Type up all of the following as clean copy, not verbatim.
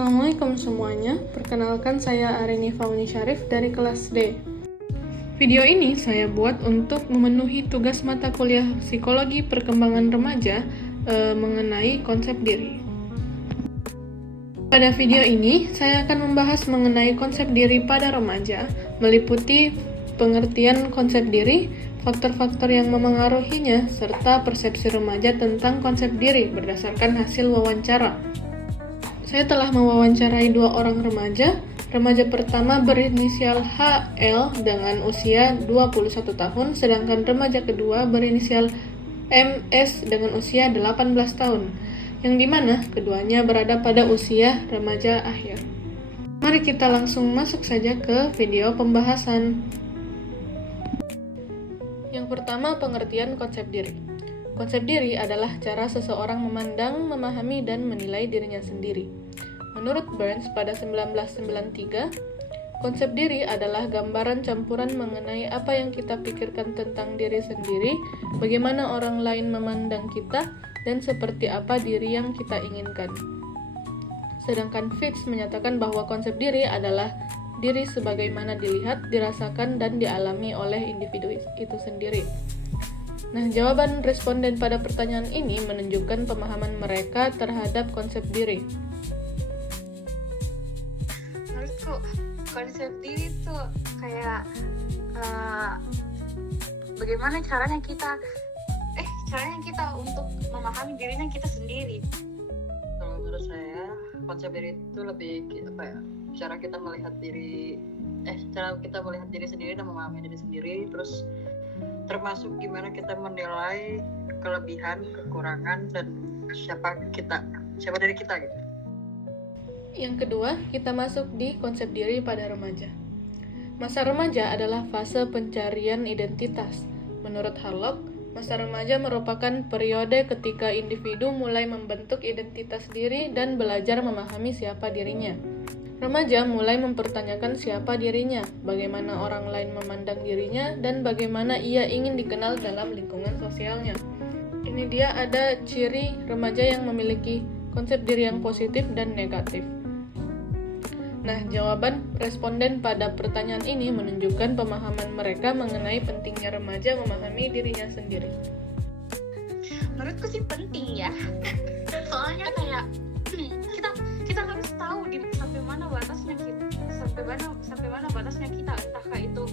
Assalamualaikum semuanya, perkenalkan saya Arini Fauni Syarif dari kelas D. Video ini saya buat untuk memenuhi tugas mata kuliah Psikologi Perkembangan Remaja mengenai konsep diri. Pada video ini, saya akan membahas mengenai konsep diri pada remaja, meliputi pengertian konsep diri, faktor-faktor yang memengaruhinya, serta persepsi remaja tentang konsep diri berdasarkan hasil wawancara. Saya telah mewawancarai 2 orang remaja. Remaja pertama berinisial HL dengan usia 21 tahun, sedangkan remaja kedua berinisial MS dengan usia 18 tahun, yang dimana keduanya berada pada usia remaja akhir. Mari kita langsung masuk saja ke video pembahasan. Yang pertama, pengertian konsep diri. Konsep diri adalah cara seseorang memandang, memahami, dan menilai dirinya sendiri. Menurut Burns pada 1993, konsep diri adalah gambaran campuran mengenai apa yang kita pikirkan tentang diri sendiri, bagaimana orang lain memandang kita, dan seperti apa diri yang kita inginkan. Sedangkan Fitz menyatakan bahwa konsep diri adalah diri sebagaimana dilihat, dirasakan, dan dialami oleh individu itu sendiri. Nah, jawaban responden pada pertanyaan ini menunjukkan pemahaman mereka terhadap konsep diri. Menurutku, konsep diri itu kayak bagaimana caranya kita untuk memahami dirinya kita sendiri. Kalau menurut saya, konsep diri itu lebih cara kita melihat diri sendiri dan memahami diri sendiri, terus termasuk gimana kita menilai kelebihan, kekurangan, dan siapa dari kita gitu. Yang kedua, kita masuk di konsep diri pada remaja. Masa remaja adalah fase pencarian identitas. Menurut Harlock, masa remaja merupakan periode ketika individu mulai membentuk identitas diri dan belajar memahami siapa dirinya. Remaja mulai mempertanyakan siapa dirinya, bagaimana orang lain memandang dirinya, dan bagaimana ia ingin dikenal dalam lingkungan sosialnya. Ini dia ada ciri remaja yang memiliki konsep diri yang positif dan negatif. Nah, jawaban responden pada pertanyaan ini menunjukkan pemahaman mereka mengenai pentingnya remaja memahami dirinya sendiri. Menurutku sih penting ya. Soalnya kayak kita harus tahu sampai mana batasnya kita, sampai mana batasnya kita, entahkah itu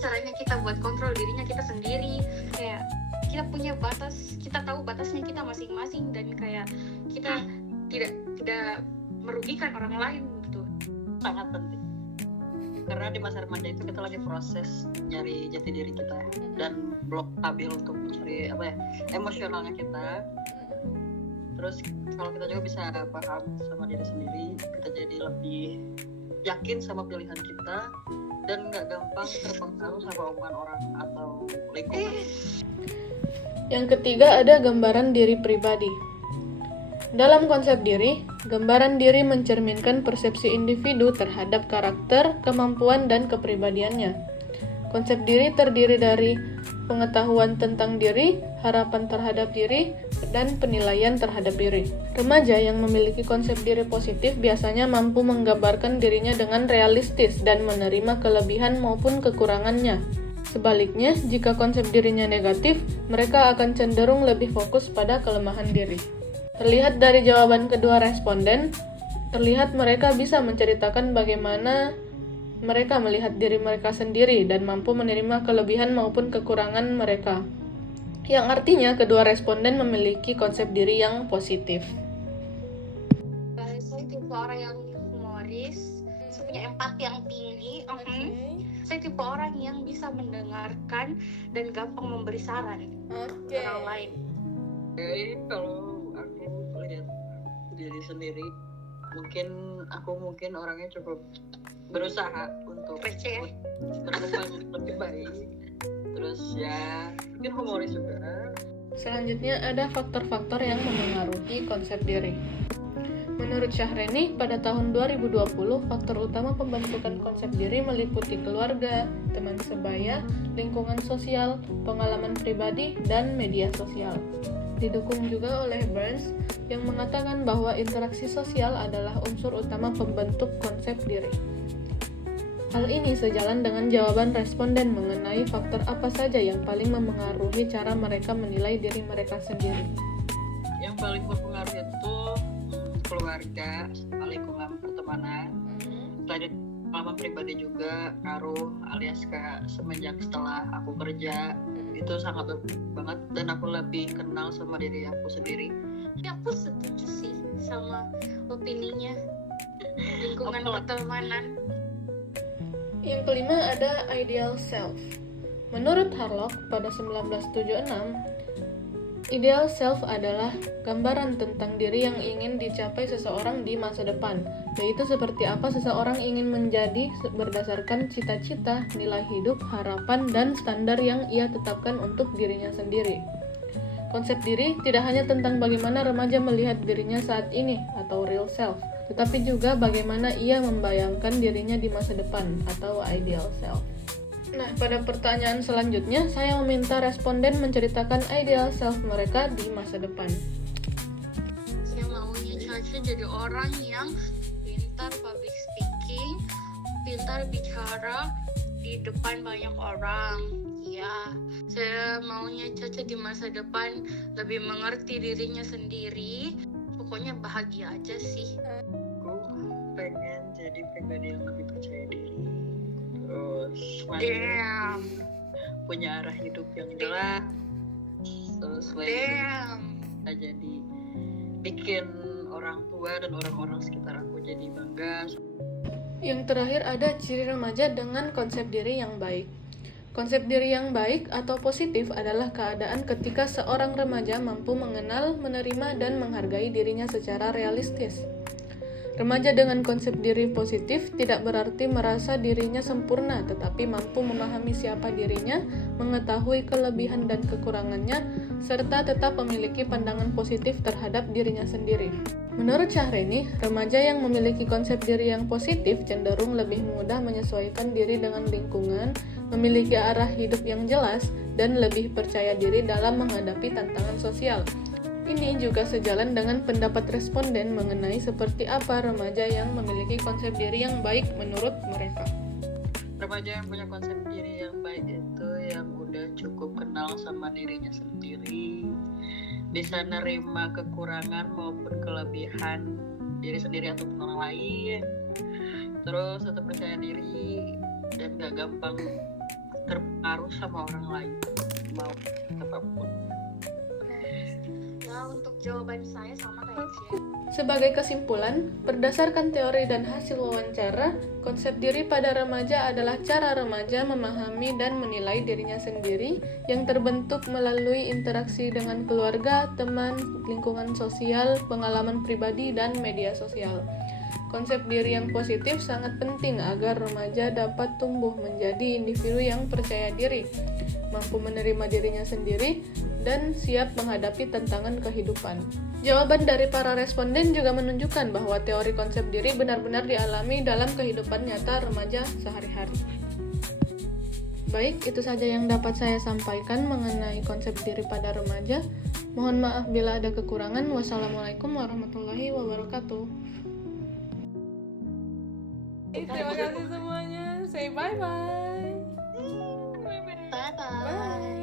caranya kita buat kontrol dirinya kita sendiri, kayak kita punya batas, kita tahu batasnya kita masing-masing, dan kayak kita tidak merugikan orang lain gitu. Sangat penting. Karena di masa remaja itu kita lagi proses nyari jati diri kita dan belum stabil untuk mencari emosionalnya kita. Terus kalau kita juga bisa paham sama diri sendiri, kita jadi lebih yakin sama pilihan kita dan nggak gampang terpengaruh sama omongan orang atau lingkungan. Yang ketiga ada gambaran diri pribadi. Dalam konsep diri, gambaran diri mencerminkan persepsi individu terhadap karakter, kemampuan, dan kepribadiannya. Konsep diri terdiri dari pengetahuan tentang diri, harapan terhadap diri, dan penilaian terhadap diri. Remaja yang memiliki konsep diri positif biasanya mampu menggambarkan dirinya dengan realistis dan menerima kelebihan maupun kekurangannya. Sebaliknya, jika konsep dirinya negatif, mereka akan cenderung lebih fokus pada kelemahan diri. Terlihat dari jawaban kedua responden, terlihat mereka bisa menceritakan bagaimana mereka melihat diri mereka sendiri dan mampu menerima kelebihan maupun kekurangan mereka. Yang artinya kedua responden memiliki konsep diri yang positif. Saya tipe orang yang humoris, saya punya empati yang tinggi. Saya tipe orang yang bisa mendengarkan dan gampang memberi saran ke orang lain. Kalau aku lihat diri sendiri, mungkin orangnya cukup berusaha untuk berkembang lebih baik. Terus ya mungkin humoris juga. Selanjutnya ada faktor-faktor yang memengaruhi konsep diri. Menurut Syahreni, pada tahun 2020, faktor utama pembentukan konsep diri meliputi keluarga, teman sebaya, lingkungan sosial, pengalaman pribadi, dan media sosial. Didukung juga oleh Burns, yang mengatakan bahwa interaksi sosial adalah unsur utama pembentuk konsep diri. Hal ini sejalan dengan jawaban responden mengenai faktor apa saja yang paling memengaruhi cara mereka menilai diri mereka sendiri. Yang paling berpengaruh itu keluarga, lingkungan pertemanan, tadi pengalaman pribadi juga ngaruh, alias kayak semenjak setelah aku kerja itu sangat banget, dan aku lebih kenal sama diri aku sendiri. Ya, aku setuju sih sama opininya, lingkungan pertemanan. Yang kelima ada ideal self. Menurut Harlock pada 1976, ideal self adalah gambaran tentang diri yang ingin dicapai seseorang di masa depan, yaitu seperti apa seseorang ingin menjadi berdasarkan cita-cita, nilai hidup, harapan, dan standar yang ia tetapkan untuk dirinya sendiri. Konsep diri tidak hanya tentang bagaimana remaja melihat dirinya saat ini atau real self, tetapi juga bagaimana ia membayangkan dirinya di masa depan atau ideal self. Nah, pada pertanyaan selanjutnya, saya meminta responden menceritakan ideal self mereka di masa depan. Saya maunya Caca jadi orang yang pintar public speaking, pintar bicara di depan banyak orang. Ya, saya maunya Caca di masa depan lebih mengerti dirinya sendiri. Pokoknya bahagia aja sih. Aku pengen jadi pribadi yang lebih percaya diri, terus Damn. punya arah hidup yang jelas, terus jadi bikin orang tua dan orang-orang sekitar aku jadi bangga. Yang terakhir ada ciri remaja dengan konsep diri yang baik. Konsep diri yang baik atau positif adalah keadaan ketika seorang remaja mampu mengenal, menerima, dan menghargai dirinya secara realistis. Remaja dengan konsep diri positif tidak berarti merasa dirinya sempurna, tetapi mampu memahami siapa dirinya, mengetahui kelebihan dan kekurangannya, serta tetap memiliki pandangan positif terhadap dirinya sendiri. Menurut Syahrini, remaja yang memiliki konsep diri yang positif cenderung lebih mudah menyesuaikan diri dengan lingkungan, memiliki arah hidup yang jelas, dan lebih percaya diri dalam menghadapi tantangan sosial. Ini juga sejalan dengan pendapat responden mengenai seperti apa remaja yang memiliki konsep diri yang baik menurut mereka. Remaja yang punya konsep diri yang baik itu yang udah cukup kenal sama dirinya sendiri, bisa nerima kekurangan maupun kelebihan diri sendiri ataupun orang lain, terus tetap percaya diri dan gak gampang terpengaruh sama orang lain mau apapun. Ya, untuk jawaban saya sama kayak Cia. Sebagai kesimpulan, berdasarkan teori dan hasil wawancara, konsep diri pada remaja adalah cara remaja memahami dan menilai dirinya sendiri yang terbentuk melalui interaksi dengan keluarga, teman, lingkungan sosial, pengalaman pribadi, dan media sosial. Konsep diri yang positif sangat penting agar remaja dapat tumbuh menjadi individu yang percaya diri, mampu menerima dirinya sendiri, dan siap menghadapi tantangan kehidupan. Jawaban dari para responden juga menunjukkan bahwa teori konsep diri benar-benar dialami dalam kehidupan nyata remaja sehari-hari. Baik, itu saja yang dapat saya sampaikan mengenai konsep diri pada remaja. Mohon maaf bila ada kekurangan. Wassalamualaikum warahmatullahi wabarakatuh. Terima kasih semuanya. Say bye-bye. Bye-bye. Bye.